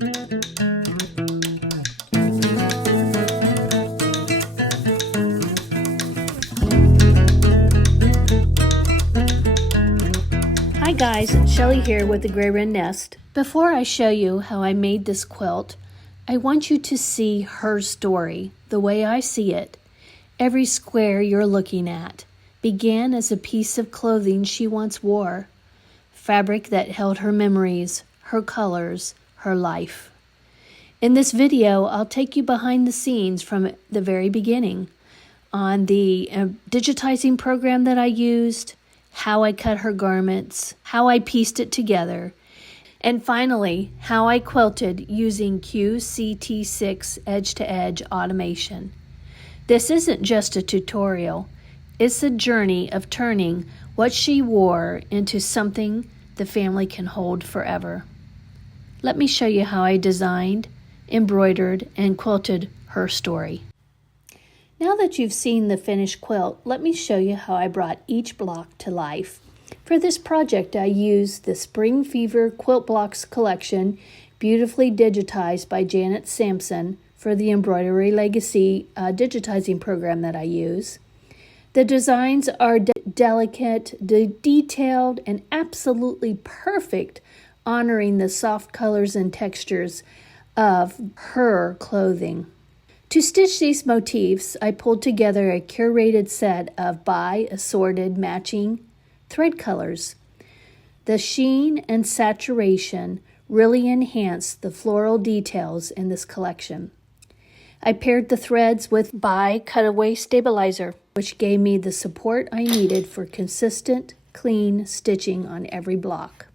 Hi guys, Shelly here with the Gray Wren Nest. Before I show you how I made this quilt, I want you to see her story, the way I see it. Every square you're looking at began as a piece of clothing she once wore, fabric that held her memories, her colors, her life. In this video, I'll take you behind the scenes from the very beginning on the digitizing program that I used, how I cut her garments, how I pieced it together, and finally, how I quilted using QCT6 edge-to-edge automation. This isn't just a tutorial, it's a journey of turning what she wore into something the family can hold forever. Let me show you how I designed, embroidered, and quilted her story. Now that you've seen the finished quilt, let me show you how I brought each block to life. For this project, I used the Spring Fever Quilt Blocks collection, beautifully digitized by Sansom for the Embroidery Legacy digitizing program that I use. The designs are delicate, detailed, and absolutely perfect, honoring the soft colors and textures of her clothing. To stitch these motifs, I pulled together a curated set of BAi assorted matching thread colors. The sheen and saturation really enhanced the floral details in this collection. I paired the threads with BAi Cutaway Stabilizer, which gave me the support I needed for consistent, clean stitching on every block.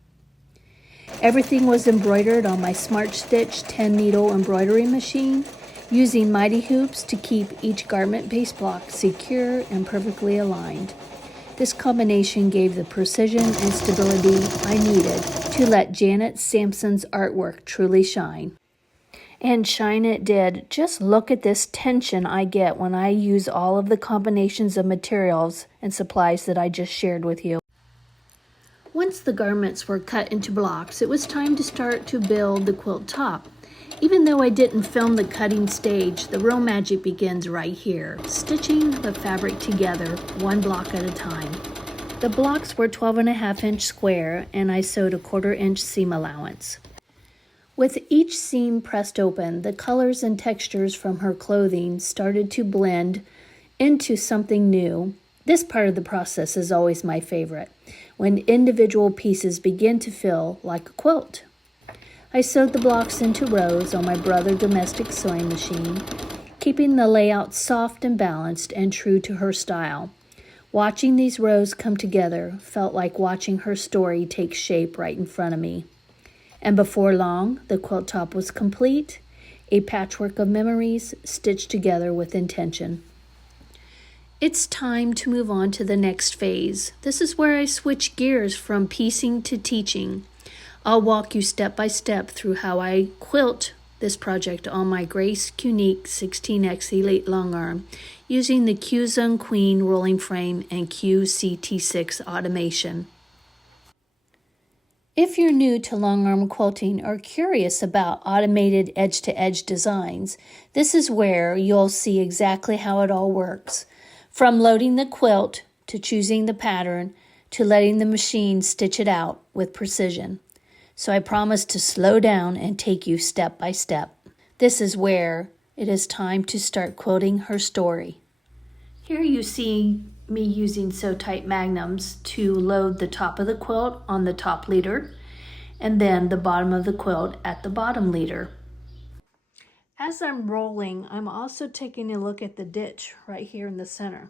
Everything was embroidered on my Smartstitch 10 needle embroidery machine, using mighty hoops to keep each garment base block secure and perfectly aligned. This combination gave the precision and stability I needed to let Sansom's artwork truly shine. And shine it did. Just look at this tension I get when I use all of the combinations of materials and supplies that I just shared with you. Once the garments were cut into blocks, it was time to start to build the quilt top. Even though I didn't film the cutting stage, the real magic begins right here, stitching the fabric together one block at a time. The blocks were 12.5-inch square, and I sewed a 1/4-inch seam allowance. With each seam pressed open, the colors and textures from her clothing started to blend into something new. This part of the process is always my favorite, when individual pieces begin to feel like a quilt. I sewed the blocks into rows on my Brother domestic sewing machine, keeping the layout soft and balanced and true to her style. Watching these rows come together felt like watching her story take shape right in front of me. And before long, the quilt top was complete, a patchwork of memories stitched together with intention. It's time to move on to the next phase. This is where I switch gears from piecing to teaching. I'll walk you step by step through how I quilt this project on my Grace Unique 16X Elite Long Arm using the Q-Zone Queen rolling frame and QCT6 automation. If you're new to long arm quilting or curious about automated edge-to-edge designs, this is where you'll see exactly how it all works. From loading the quilt to choosing the pattern to letting the machine stitch it out with precision. So I promise to slow down and take you step by step. This is where it is time to start quilting her story. Here you see me using Sew Tight magnums to load the top of the quilt on the top leader and then the bottom of the quilt at the bottom leader. As I'm rolling, I'm also taking a look at the ditch right here in the center.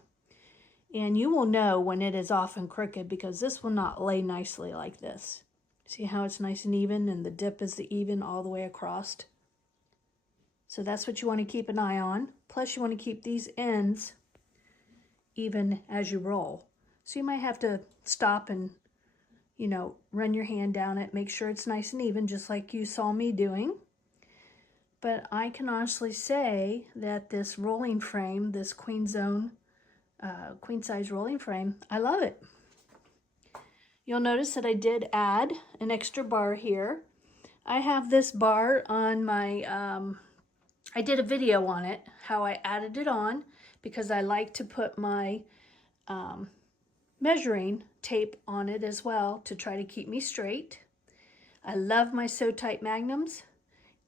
And you will know when it is off and crooked because this will not lay nicely like this. See how it's nice and even and the dip is even all the way across? So that's what you want to keep an eye on. Plus you want to keep these ends even as you roll. So you might have to stop and, run your hand down it, make sure it's nice and even, just like you saw me doing. But I can honestly say that this rolling frame, this queen size rolling frame, I love it. You'll notice that I did add an extra bar here. I have this bar on my, I did a video on it, how I added it on, because I like to put my measuring tape on it as well to try to keep me straight. I love my Sew Tight Magnums,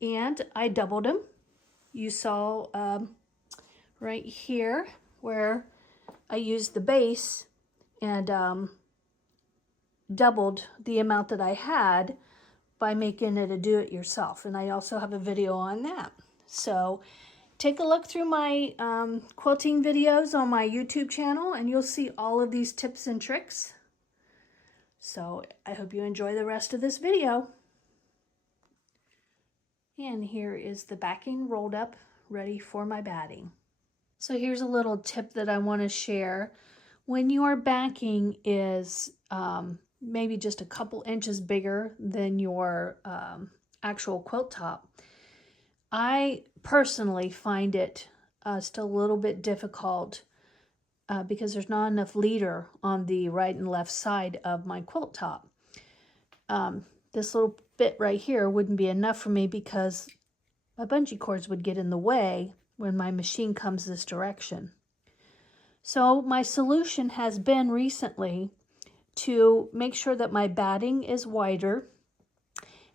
and I doubled them. You saw right here where I used the base and doubled the amount that I had by making it a do-it-yourself, and I also have a video on that. So take a look through my quilting videos on my YouTube channel and you'll see all of these tips and tricks. So I hope you enjoy the rest of this video. And here is the backing rolled up, ready for my batting. So here's a little tip that I want to share. When your backing is maybe just a couple inches bigger than your actual quilt top, I personally find it still a little bit difficult because there's not enough leader on the right and left side of my quilt top. This little bit right here wouldn't be enough for me because my bungee cords would get in the way when my machine comes this direction. So my solution has been recently to make sure that my batting is wider.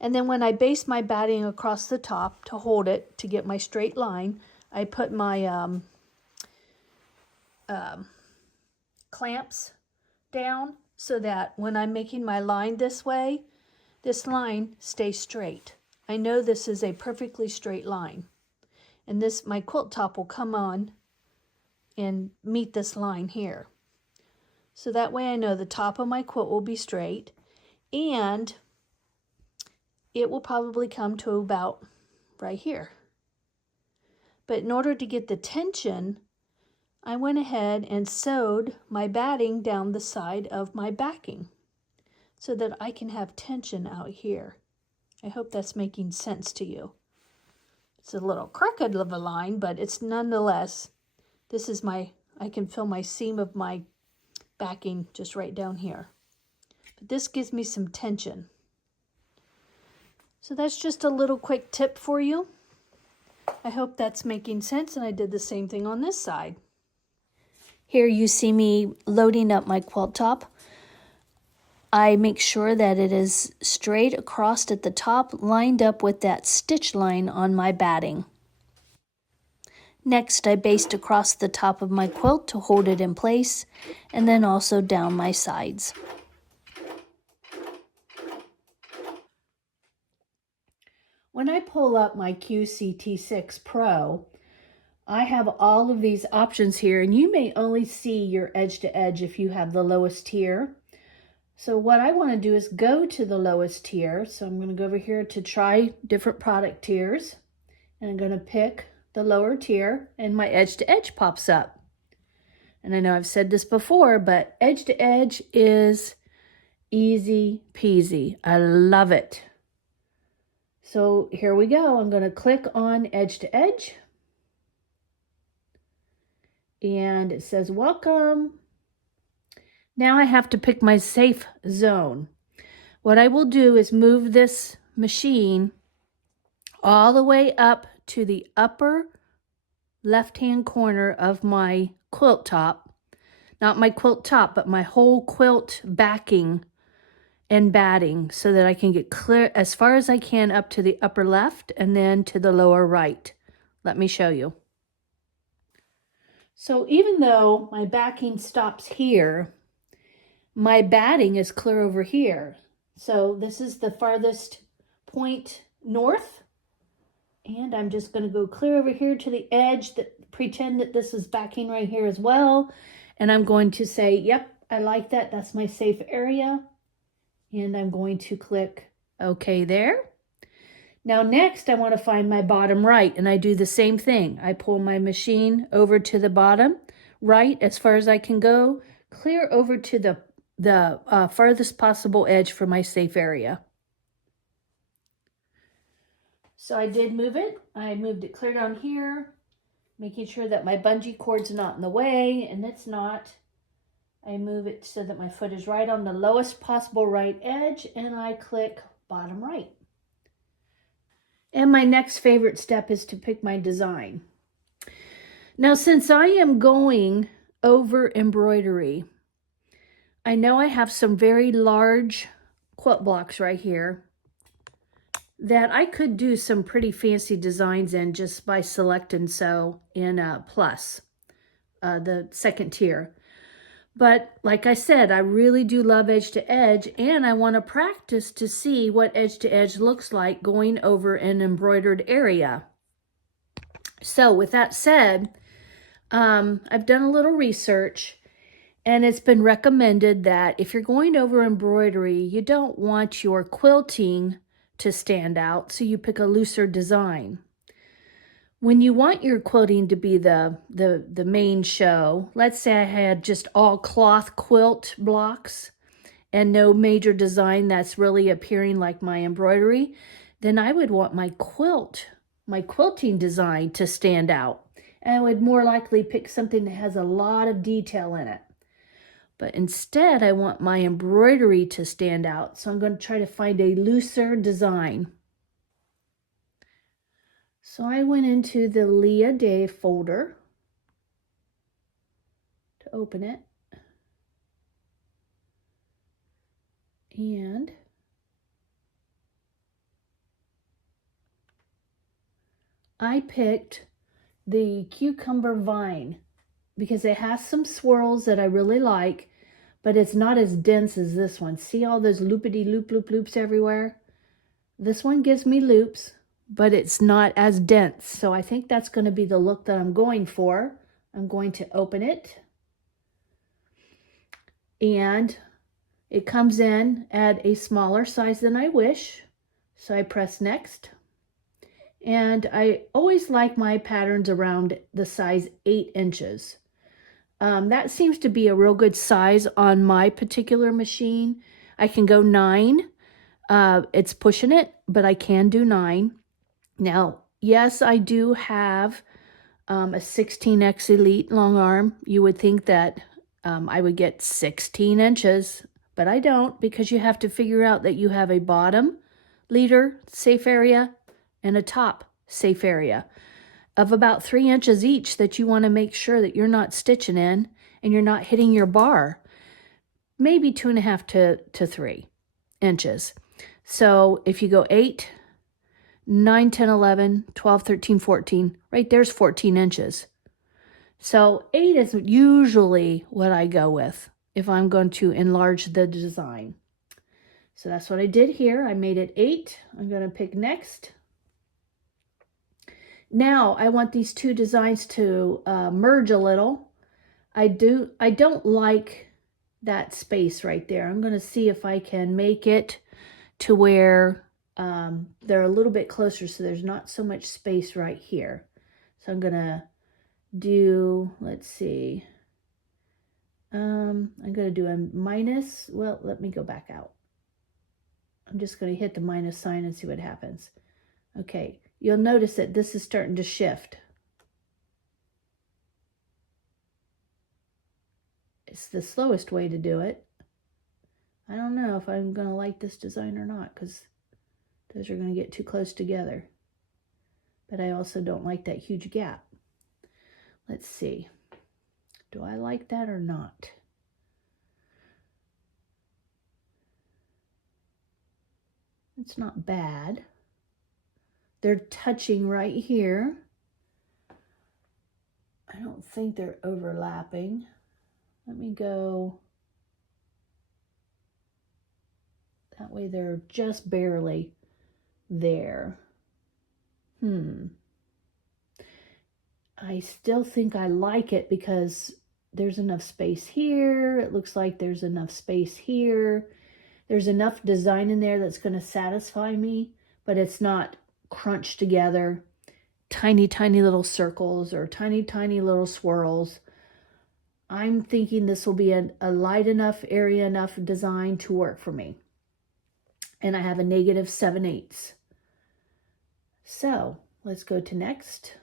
And then when I base my batting across the top to hold it, to get my straight line, I put my clamps down so that when I'm making my line this way, this line stays straight. I know this is a perfectly straight line. And this, my quilt top will come on and meet this line here. So that way I know the top of my quilt will be straight, and it will probably come to about right here. But in order to get the tension, I went ahead and sewed my batting down the side of my backing so that I can have tension out here. I hope that's making sense to you. It's a little crooked of a line, but it's nonetheless, this is my, I can feel my seam of my backing just right down here. But this gives me some tension. So that's just a little quick tip for you. I hope that's making sense, and I did the same thing on this side. Here you see me loading up my quilt top. I make sure that it is straight across at the top, lined up with that stitch line on my batting. Next, I basted across the top of my quilt to hold it in place, and then also down my sides. When I pull up my QCT6 Pro, I have all of these options here, and you may only see your edge to edge if you have the lowest tier. So what I want to do is go to the lowest tier. So I'm going to go over here to try different product tiers, and I'm going to pick the lower tier, and my edge to edge pops up. And I know I've said this before, but edge to edge is easy peasy. I love it. So here we go. I'm going to click on edge to edge, and it says welcome. Now I have to pick my safe zone. What I will do is move this machine all the way up to the upper left-hand corner of my quilt top. Not my quilt top, but my whole quilt backing and batting, so that I can get clear as far as I can up to the upper left and then to the lower right. Let me show you. So even though my backing stops here, my batting is clear over here. So this is the farthest point north, and I'm just going to go clear over here to the edge, that pretend that this is backing right here as well, and I'm going to say, yep, I like that, that's my safe area, and I'm going to click OK there. Now next I want to find my bottom right, and I do the same thing. I pull my machine over to the bottom right as far as I can go, clear over to the farthest possible edge for my safe area. So I did move it. I moved it clear down here, making sure that my bungee cord's not in the way, and it's not. I move it so that my foot is right on the lowest possible right edge, and I click bottom right. And my next favorite step is to pick my design. Now, since I am going over embroidery, I know I have some very large quilt blocks right here that I could do some pretty fancy designs in just by select and sew in Plus, the second tier. But like I said, I really do love edge to edge, and I want to practice to see what edge to edge looks like going over an embroidered area. So with that said, I've done a little research, and it's been recommended that if you're going over embroidery, you don't want your quilting to stand out, so you pick a looser design. When you want your quilting to be the main show, let's say I had just all cloth quilt blocks and no major design that's really appearing like my embroidery, then I would want my quilting design to stand out. And I would more likely pick something that has a lot of detail in it. But instead, I want my embroidery to stand out. So I'm going to try to find a looser design. So I went into the Leah Day folder to open it. And I picked the Cucumber Vine because it has some swirls that I really like, but it's not as dense as this one. See all those loops everywhere? This one gives me loops, but it's not as dense. So I think that's going to be the look that I'm going for. I'm going to open it. And it comes in at a smaller size than I wish. So I press next. And I always like my patterns around the size 8 inches. That seems to be a real good size on my particular machine. I can go 9. It's pushing it, but I can do 9. Now, yes, I do have a 16X Elite long arm. You would think that I would get 16 inches, but I don't, because you have to figure out that you have a bottom leader safe area and a top safe area of about 3 inches each that you want to make sure that you're not stitching in and you're not hitting your bar. Maybe 2.5 to 3 inches. So if you go 8, 9, 10, 11, 12, 13, 14, right there's 14 inches. So 8 is usually what I go with if I'm going to enlarge the design. So that's what I did here. I made it 8. I'm going to pick next. Now I want these two designs to merge a little. I don't like that space right there. I'm going to see if I can make it to where they're a little bit closer, so there's not so much space right here. So I'm going to do, let's see, I'm going to do a minus. Well, let me go back out. I'm just going to hit the minus sign and see what happens. Okay, you'll notice that this is starting to shift. It's the slowest way to do it. I don't know if I'm going to like this design or not, because those are going to get too close together. But I also don't like that huge gap. Let's see. Do I like that or not? It's not bad. They're touching right here. I don't think they're overlapping. Let me go. That way they're just barely there. I still think I like it because there's enough space here. It looks like there's enough space here. There's enough design in there that's going to satisfy me, but it's not crunched together. Tiny, tiny little circles or tiny, tiny little swirls. I'm thinking this will be a light enough area, enough design to work for me. And I have a negative 7/8. So let's go to next.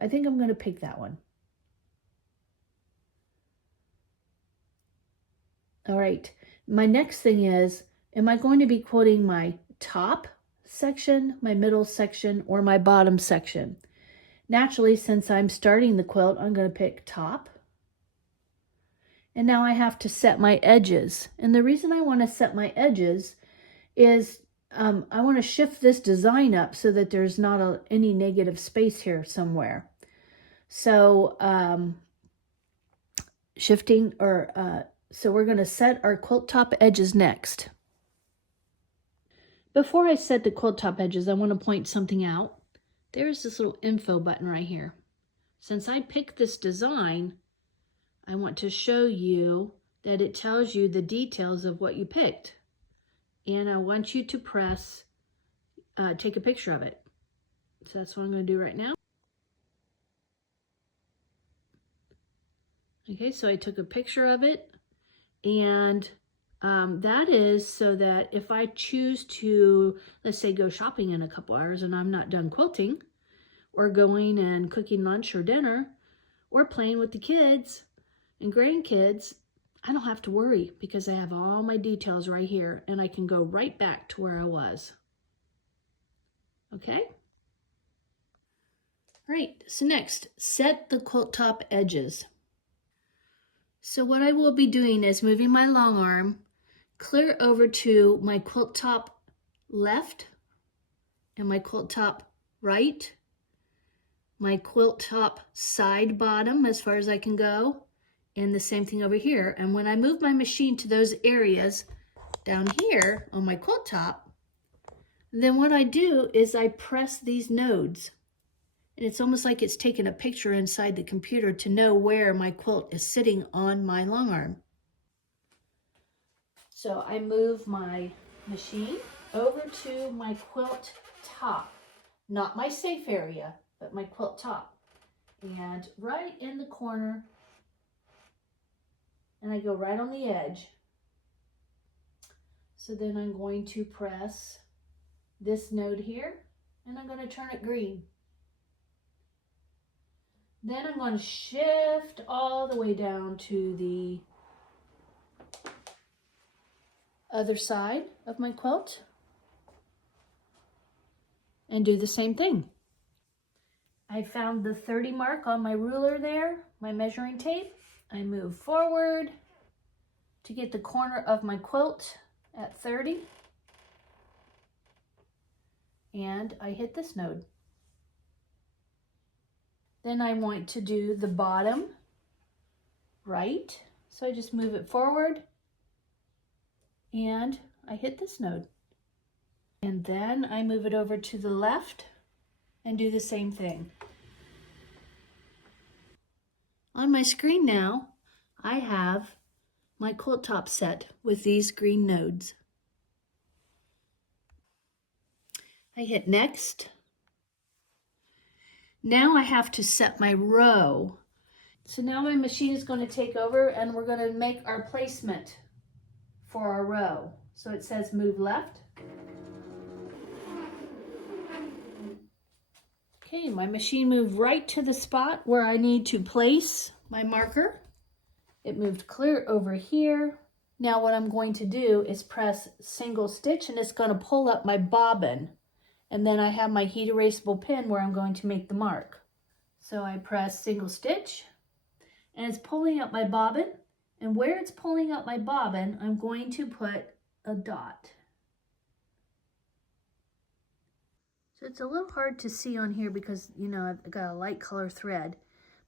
I think I'm going to pick that one. All right. My next thing is, am I going to be quoting my top section, my middle section, or my bottom section. Naturally, since I'm starting the quilt, I'm going to pick top. And now I have to set my edges. And the reason I want to set my edges is I want to shift this design up so that there's not any negative space here somewhere. So so we're going to set our quilt top edges next. Before I set the quilt top edges, I want to point something out. There's this little info button right here. Since I picked this design, I want to show you that it tells you the details of what you picked. And I want you to press, take a picture of it. So that's what I'm going to do right now. Okay, so I took a picture of it, and that is so that if I choose to, let's say, go shopping in a couple hours and I'm not done quilting, or going and cooking lunch or dinner, or playing with the kids and grandkids, I don't have to worry because I have all my details right here and I can go right back to where I was. Okay? Right, so next, set the quilt top edges. So what I will be doing is moving my long arm clear over to my quilt top left and my quilt top right, my quilt top side bottom as far as I can go, and the same thing over here. And when I move my machine to those areas down here on my quilt top, then what I do is I press these nodes. And it's almost like it's taking a picture inside the computer to know where my quilt is sitting on my long arm. So I move my machine over to my quilt top, not my safe area, but my quilt top. And right in the corner, and I go right on the edge. So then I'm going to press this node here, and I'm going to turn it green. Then I'm going to shift all the way down to the other side of my quilt and do the same thing. I found the 30 mark on my ruler there, my measuring tape. I move forward to get the corner of my quilt at 30, and I hit this node. Then I want to do the bottom right, so I just move it forward and I hit this node. And then I move it over to the left and do the same thing. On my screen now, I have my quilt top set with these green nodes. I hit next. Now I have to set my row. So now my machine is going to take over and we're going to make our placement for our row. So it says move left. Okay, my machine moved right to the spot where I need to place my marker. It moved clear over here. Now what I'm going to do is press single stitch and it's going to pull up my bobbin. And then I have my heat erasable pin where I'm going to make the mark. So I press single stitch and it's pulling up my bobbin. And where it's pulling up my bobbin, I'm going to put a dot. So it's a little hard to see on here because, you know, I've got a light color thread.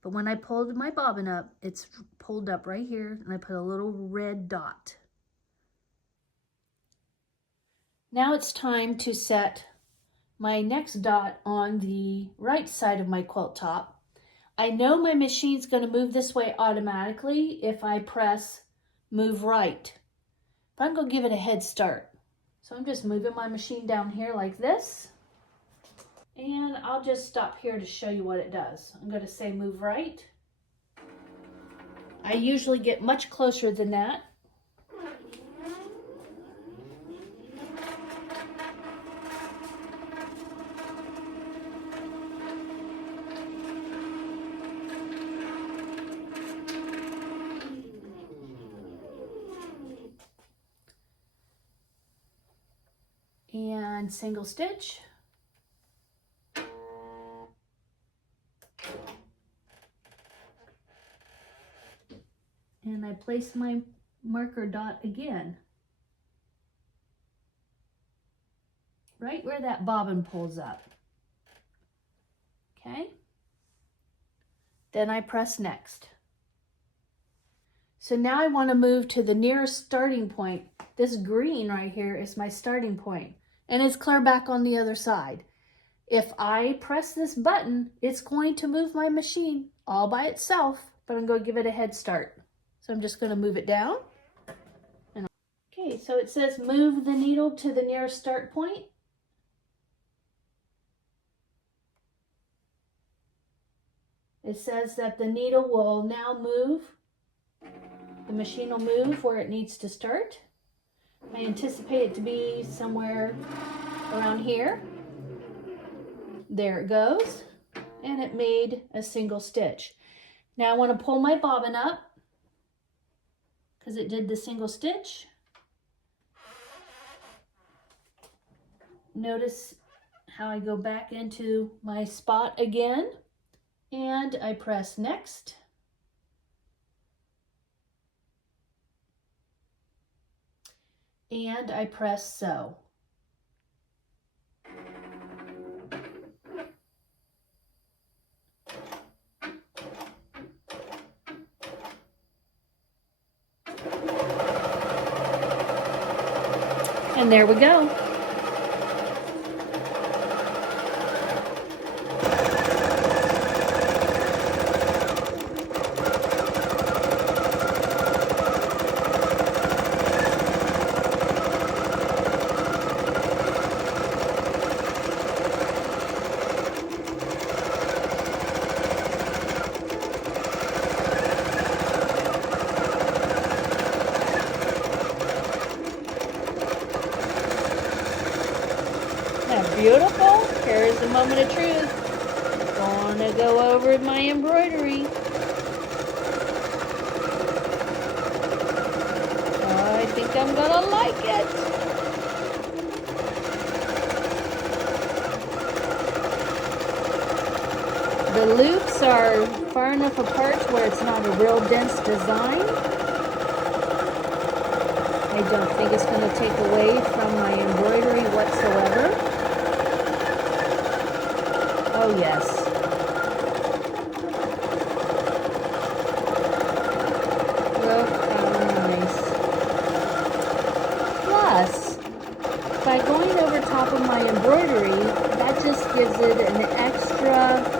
But when I pulled my bobbin up, it's pulled up right here and I put a little red dot. Now it's time to set my next dot on the right side of my quilt top. I know my machine's going to move this way automatically if I press move right. But I'm going to give it a head start. So I'm just moving my machine down here like this. And I'll just stop here to show you what it does. I'm going to say move right. I usually get much closer than that. and single stitch. And I place my marker dot again, right where that bobbin pulls up. Okay. Then I press next. So now I want to move to the nearest starting point. This green right here is my starting point, and it's clear back on the other side. If I press this button, it's going to move my machine all by itself, but I'm going to give it a head start. So I'm just going to move it down. Okay, so it says move the needle to the nearest start point. It says that the needle will now move. The machine will move where it needs to start. I anticipate it to be somewhere around here. There it goes. And it made a single stitch. Now I want to pull my bobbin up because it did the single stitch. Notice how I go back into my spot again, and I press next. And I press sew. And there we go. Beautiful. Here's the moment of truth. Gonna go over my embroidery. I think I'm gonna like it. The loops are far enough apart where it's not a real dense design. I don't think it's going to take away from my embroidery whatsoever. Oh yes. Look how nice. Plus, by going over top of my embroidery, that just gives it an extra,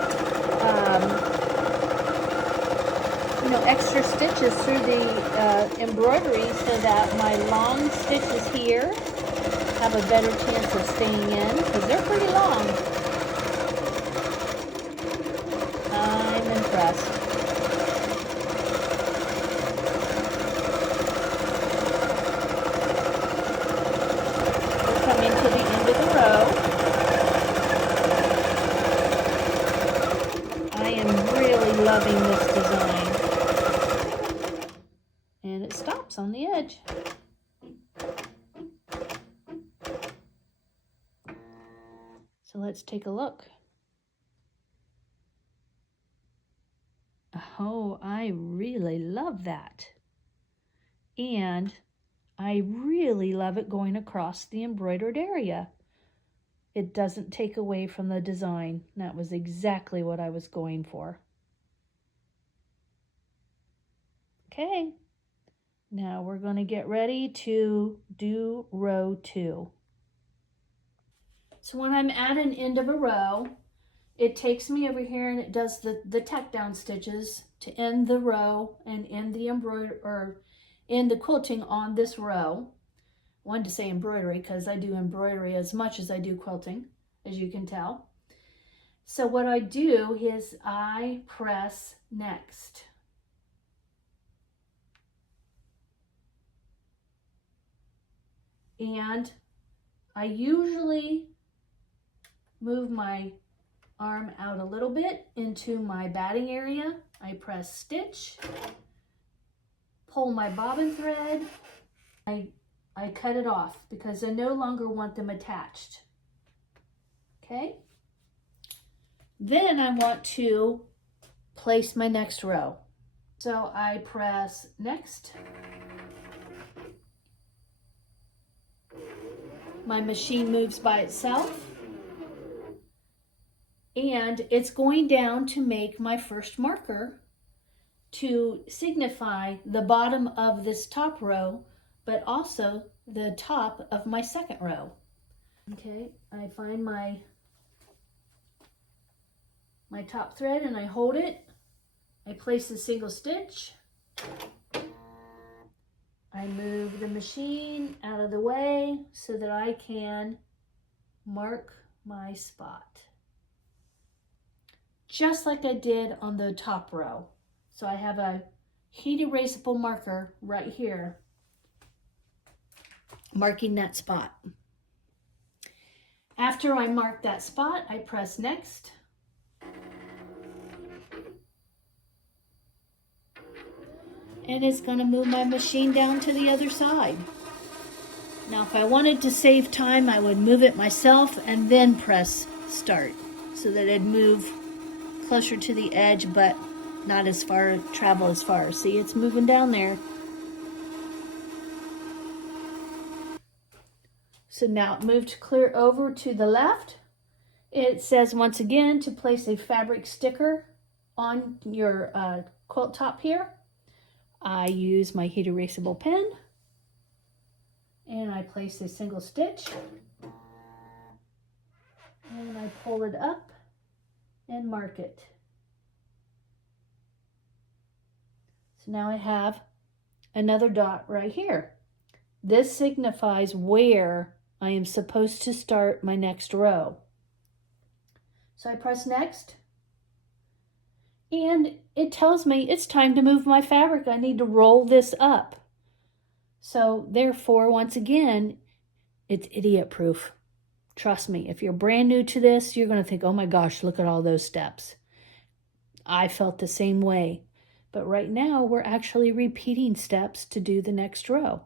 extra stitches through the embroidery so that my long stitches here have a better chance of staying in because they're pretty long. I'm impressed. We're coming to the end of the row. I am really loving this design. And it stops on the edge. So let's take a look. Oh, I really love that. And I really love it going across the embroidered area. It doesn't take away from the design. That was exactly what I was going for. Okay, now we're going to get ready to do row 2. So when I'm at an end of a row, it takes me over here and it does the tack down stitches to end the row and end the embroidery or end the quilting on this row. I wanted to say embroidery because I do embroidery as much as I do quilting, as you can tell. So what I do is I press next. And I usually move my arm out a little bit into my batting area. I press stitch, pull my bobbin thread, I I cut it off because I no longer want them attached. Okay? Then I want to place my next row. So I press next. My machine moves by itself. And it's going down to make my first marker to signify the bottom of this top row, but also the top of my second row. Okay, I find my top thread and I hold it. I place the single stitch. I move the machine out of the way so that I can mark my spot. Just like I did on the top row. So I have a heat erasable marker right here, marking that spot. After I mark that spot, I press next. And it's going to move my machine down to the other side. Now, if I wanted to save time, I would move it myself and then press start so that it'd move closer to the edge, but not as far, travel as far. See, it's moving down there. So now it moved clear over to the left. It says once again to place a fabric sticker on your quilt top here. I use my heat erasable pen and I place a single stitch and I pull it up and mark it. So now I have another dot right here. This signifies where I am supposed to start my next row. So I press next and it tells me it's time to move my fabric. I need to roll this up. So therefore, once again, it's idiot proof. Trust me, if you're brand new to this, you're going to think, oh my gosh, look at all those steps. I felt the same way. But right now, we're actually repeating steps to do the next row.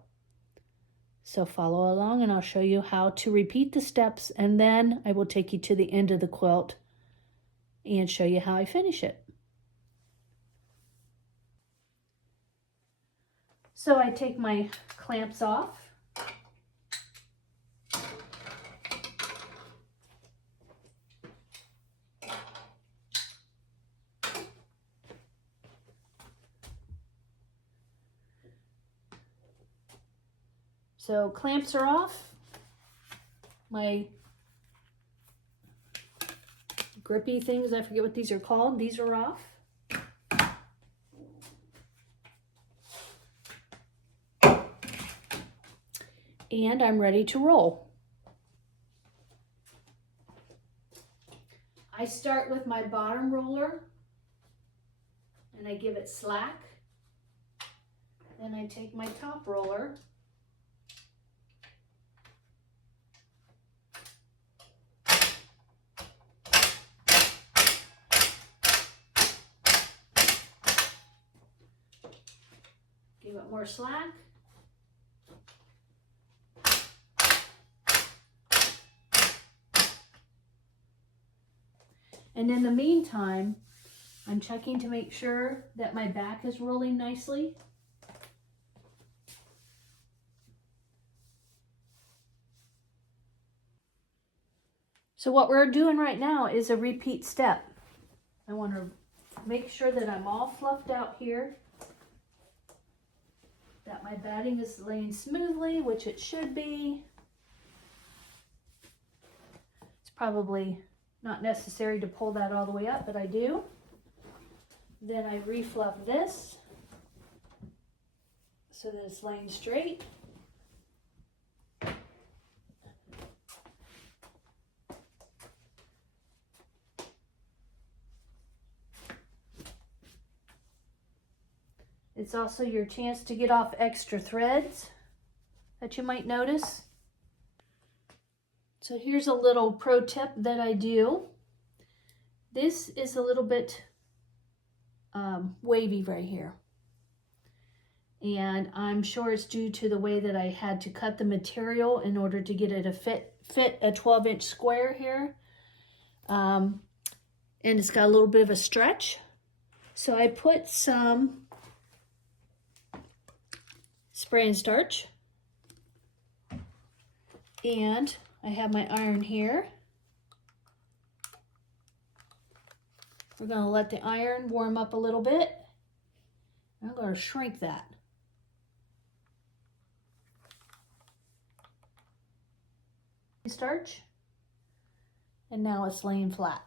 So follow along and I'll show you how to repeat the steps, and then I will take you to the end of the quilt and show you how I finish it. So I take my clamps off. So clamps are off. My grippy things, I forget what these are called, these are off. And I'm ready to roll. I start with my bottom roller and I give it slack. Then I take my top roller give it more slack. And in the meantime, I'm checking to make sure that my back is rolling nicely. So what we're doing right now is a repeat step. I want to make sure that I'm all fluffed out here, that my batting is laying smoothly, which it should be. It's probably not necessary to pull that all the way up, but I do. Then I refluff this so that it's laying straight. It's also your chance to get off extra threads that you might notice. So here's a little pro tip that I do. This is a little bit wavy right here. and I'm sure it's due to the way that I had to cut the material in order to get it to fit a 12-inch square here. And it's got a little bit of a stretch. So I put some spray and starch, and I have my iron here. We're going to let the iron warm up a little bit. I'm going to shrink that. Starch, and now it's laying flat.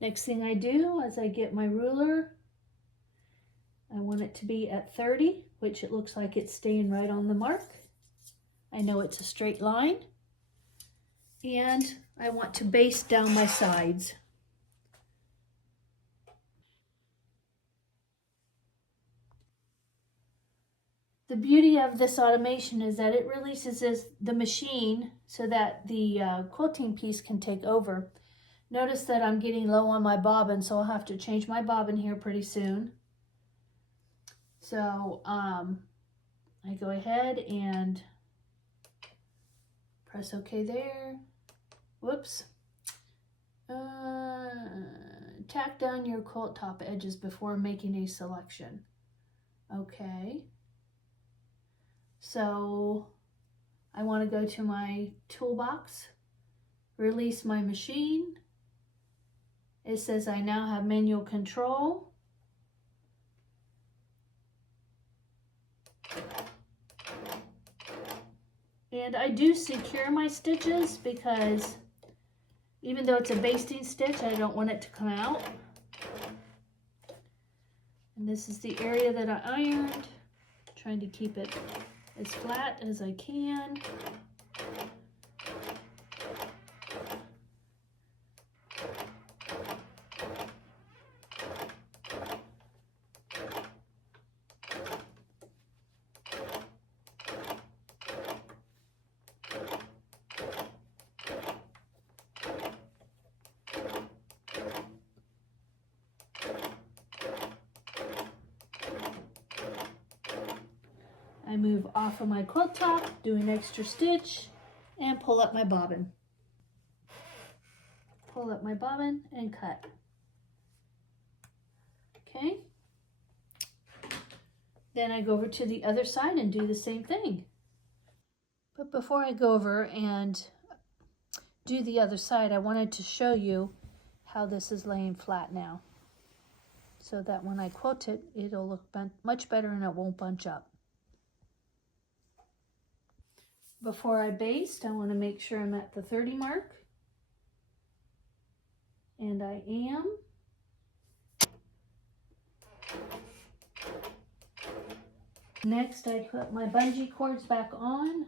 Next thing I do is I get my ruler. I want it to be at 30, which it looks like it's staying right on the mark. I know it's a straight line. And I want to baste down my sides. The beauty of this automation is that it releases the machine so that the quilting piece can take over. Notice that I'm getting low on my bobbin, so I'll have to change my bobbin here pretty soon. So I go ahead and press OK there. Whoops. Tack down your quilt top edges before making a selection. Okay. So I want to go to my toolbox, release my machine. It says I now have manual control. And I do secure my stitches because even though it's a basting stitch, I don't want it to come out. And this is the area that I ironed, trying to keep it as flat as I can. I move off of my quilt top, do an extra stitch, and pull up my bobbin. Pull up my bobbin and cut. Okay. Then I go over to the other side and do the same thing. But before I go over and do the other side, I wanted to show you how this is laying flat now, so that when I quilt it, it'll look much better and it won't bunch up. Before I baste, I want to make sure I'm at the 30 mark. And I am. Next, I put my bungee cords back on.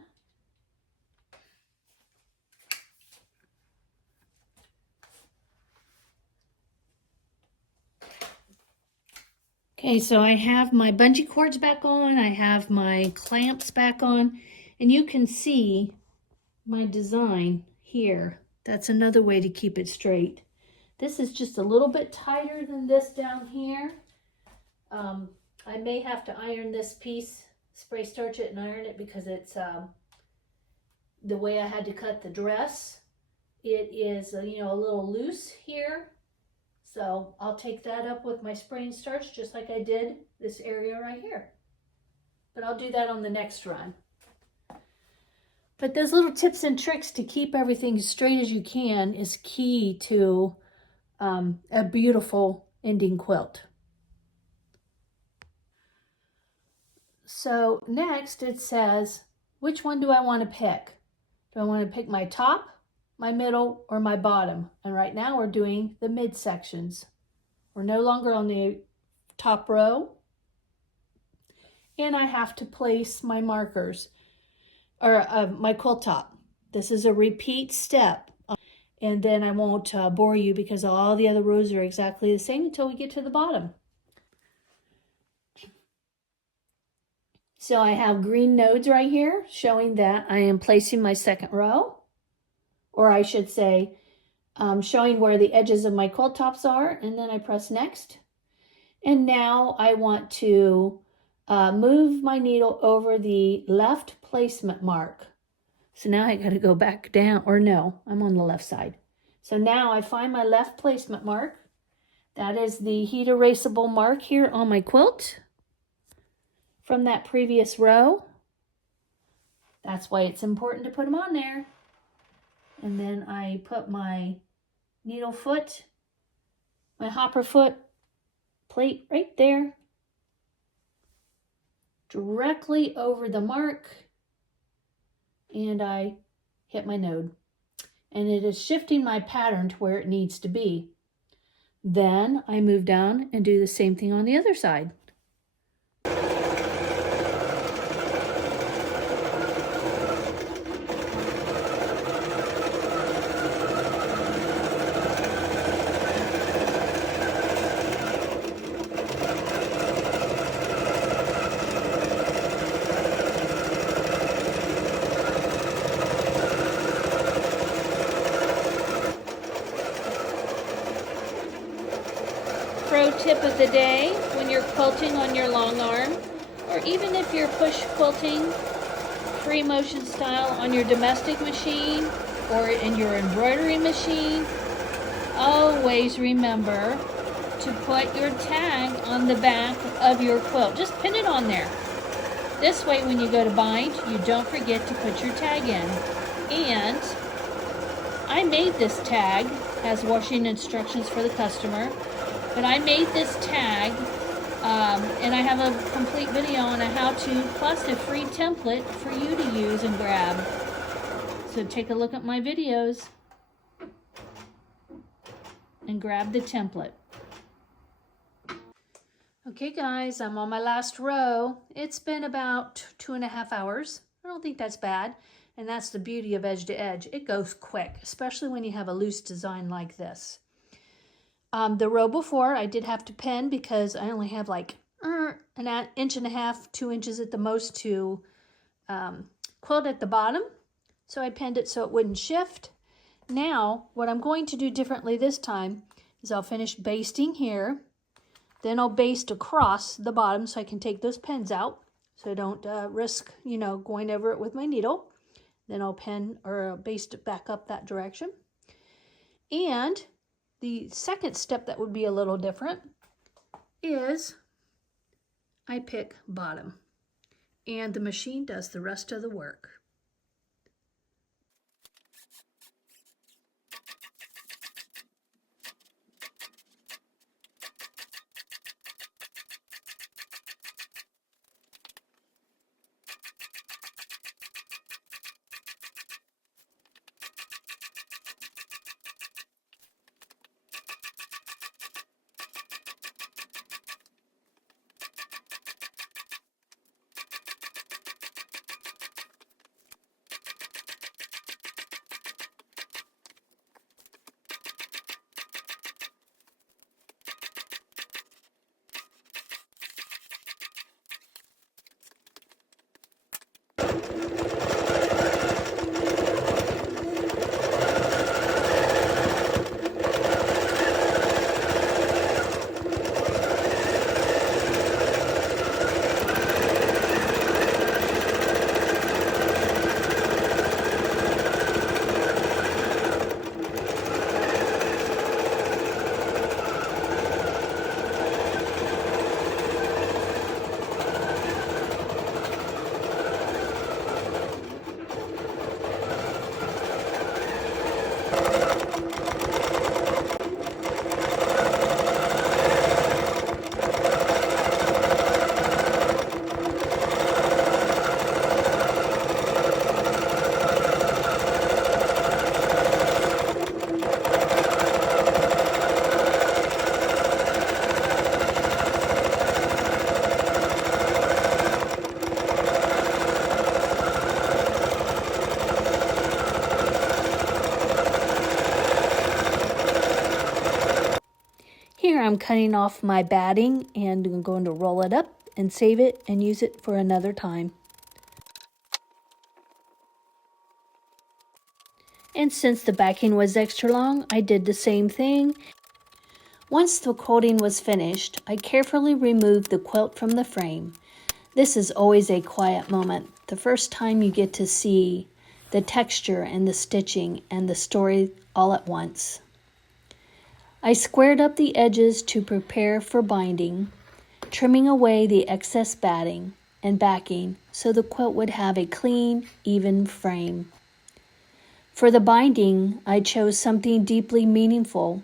Okay, so I have my bungee cords back on. I have my clamps back on. And you can see my design here. That's another way to keep it straight. This is just a little bit tighter than this down here. I may have to iron this piece, spray starch it and iron it because it's the way I had to cut the dress. It is, you know, a little loose here. So I'll take that up with my spray and starch just like I did this area right here. But I'll do that on the next run. But those little tips and tricks to keep everything as straight as you can is key to a beautiful ending quilt. So next it says, which one do I want to pick? Do I want to pick my top, my middle, or my bottom? And right now we're doing the mid sections. We're no longer on the top row. And I have to place my markers, or my quilt top. This is a repeat step. And then I won't bore you because all the other rows are exactly the same until we get to the bottom. So I have green nodes right here showing that I am placing my second row, or I should say showing where the edges of my quilt tops are, and then I press next. And now I want to move my needle over the left placement mark. So now I got to go back down, or no, I'm on the left side. So now I find my left placement mark. That is the heat erasable mark here on my quilt from that previous row. That's why it's important to put them on there. And then I put my needle foot, my hopper foot plate right there, directly over the mark, and I hit my node. And it is shifting my pattern to where it needs to be. Then I move down and do the same thing on the other side. Pro tip of the day when you're quilting on your long arm, or even if you're push quilting free motion style on your domestic machine or in your embroidery machine, always remember to put your tag on the back of your quilt. Just pin it on there. This way when you go to bind, you don't forget to put your tag in. And I made this tag, has washing instructions for the customer. But I made this tag, and I have a complete video on how to, plus a free template for you to use and grab. So take a look at my videos and grab the template. Okay guys, I'm on my last row. It's been about 2.5 hours. I don't think that's bad. And that's the beauty of edge to edge. It goes quick, especially when you have a loose design like this. The row before, I did have to pin because I only have like an inch and a half, 2 inches at the most to quilt at the bottom. So I pinned it so it wouldn't shift. Now, what I'm going to do differently this time is I'll finish basting here. Then I'll baste across the bottom so I can take those pins out. So I don't risk, going over it with my needle. Then I'll pin or baste it back up that direction. And the second step that would be a little different is I pick bottom and the machine does the rest of the work. Here I'm cutting off my batting and I'm going to roll it up and save it and use it for another time. And since the backing was extra long, I did the same thing. Once the quilting was finished, I carefully removed the quilt from the frame. This is always a quiet moment, the first time you get to see the texture and the stitching and the story all at once. I squared up the edges to prepare for binding, trimming away the excess batting and backing so the quilt would have a clean, even frame. For the binding, I chose something deeply meaningful,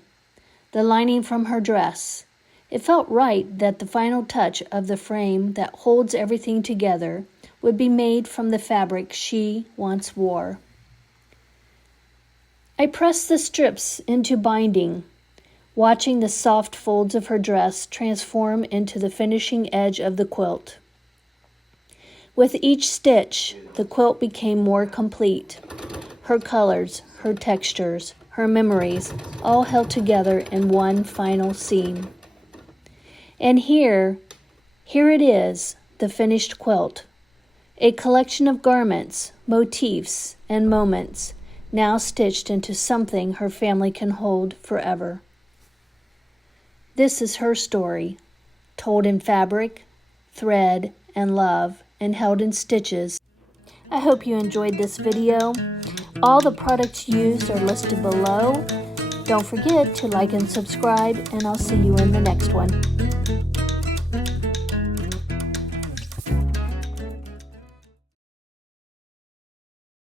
the lining from her dress. It felt right that the final touch of the frame that holds everything together would be made from the fabric she once wore. I pressed the strips into binding, watching the soft folds of her dress transform into the finishing edge of the quilt. With each stitch, the quilt became more complete. Her colors, her textures, her memories, all held together in one final seam. And here it is, the finished quilt. A collection of garments, motifs, and moments, now stitched into something her family can hold forever. This is her story, told in fabric, thread, and love, and held in stitches. I hope you enjoyed this video. All the products used are listed below. Don't forget to like and subscribe, and I'll see you in the next one.